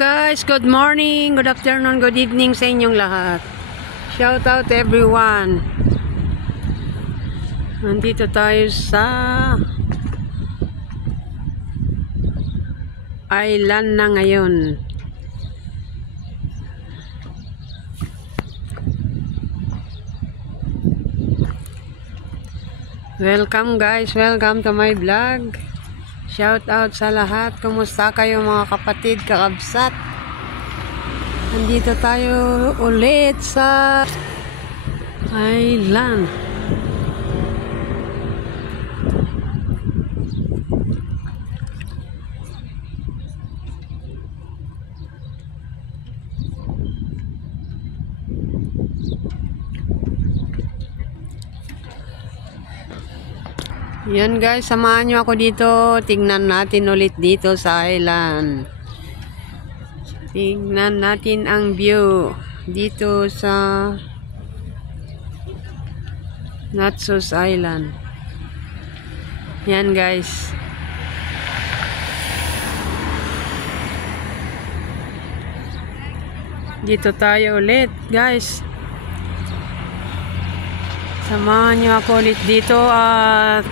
guys, good morning, good afternoon, good evening sa inyong lahat. Shout out everyone. Nandito tayo sa island na ngayon. Welcome guys, welcome to my vlog. Shout out sa lahat. Kumusta kayo mga kapatid, kakabsat? Nandito tayo ulit sa island. Yan guys, samahan nyo ako dito. Tingnan natin ulit dito sa island. Tingnan natin ang view dito sa Naxos Island. Yan guys. Dito tayo ulit guys. Samahan nyo ako ulit dito at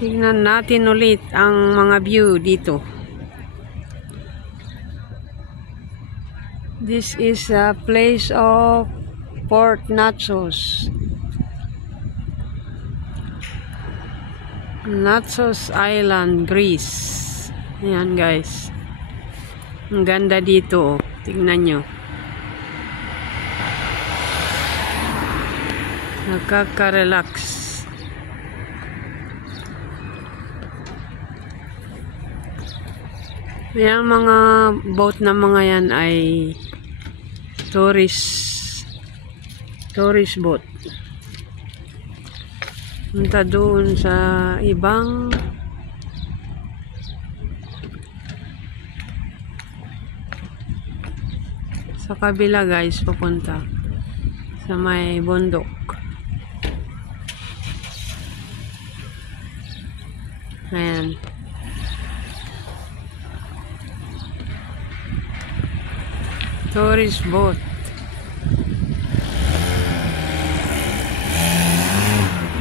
tingnan natin ulit ang mga view dito. This is a place of Port Naxos. Naxos Island, Greece. Ayan guys. Ang ganda dito. Tingnan nyo. Nakaka-relax. Yung mga boat na mga yan ay tourist boat. Punta doon sa ibang sa kabila guys, pupunta sa may bundok. Ayan. Tourist boat.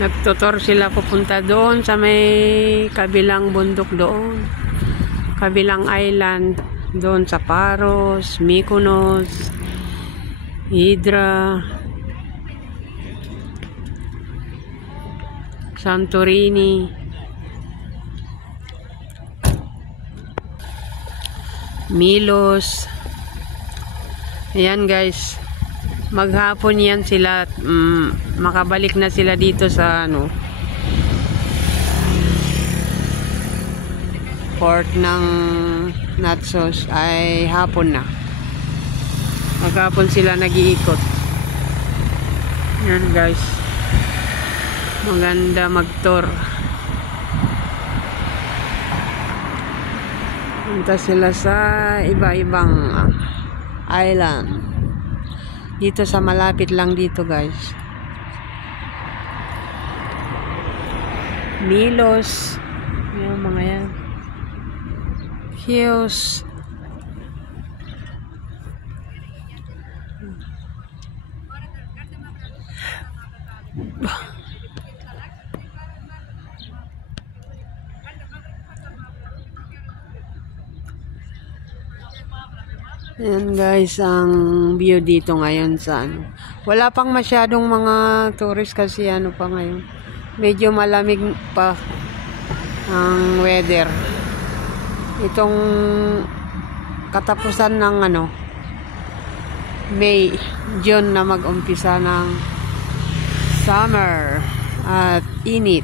Nagtutor sila pupunta doon sa may kabilang bundok doon. Kabilang island. Doon sa Paros, Mykonos, Hydra, Santorini, Milos. Ayan guys, maghapon yan sila, makabalik na sila dito sa port ng Naxos ay hapon na. Maghapon sila nag-iikot. Ayan guys, maganda mag-tour. Punta sila sa iba-ibang island. Dito sa malapit lang dito guys. Milos. Yung mga yan. Chios. Ayan guys, ang view dito ngayon sa wala pang masyadong mga tourist kasi pa ngayon. Medyo malamig pa ang weather. Itong katapusan ng May, June na mag-umpisa ng summer at init.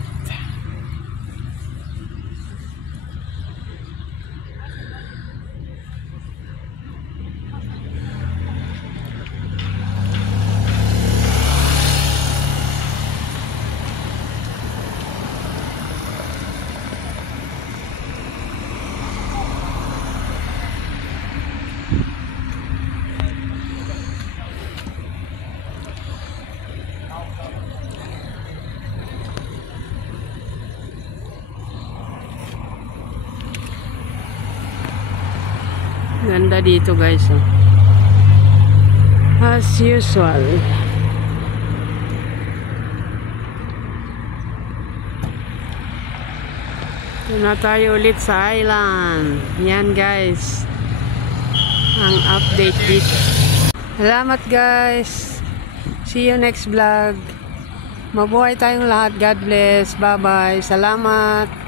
Ganda dito guys. Oh. As usual. Ito na tayo ulit sa island. Yan guys. Ang update dito. Salamat guys. See you next vlog. Mabuhay tayong lahat. God bless. Bye bye. Salamat.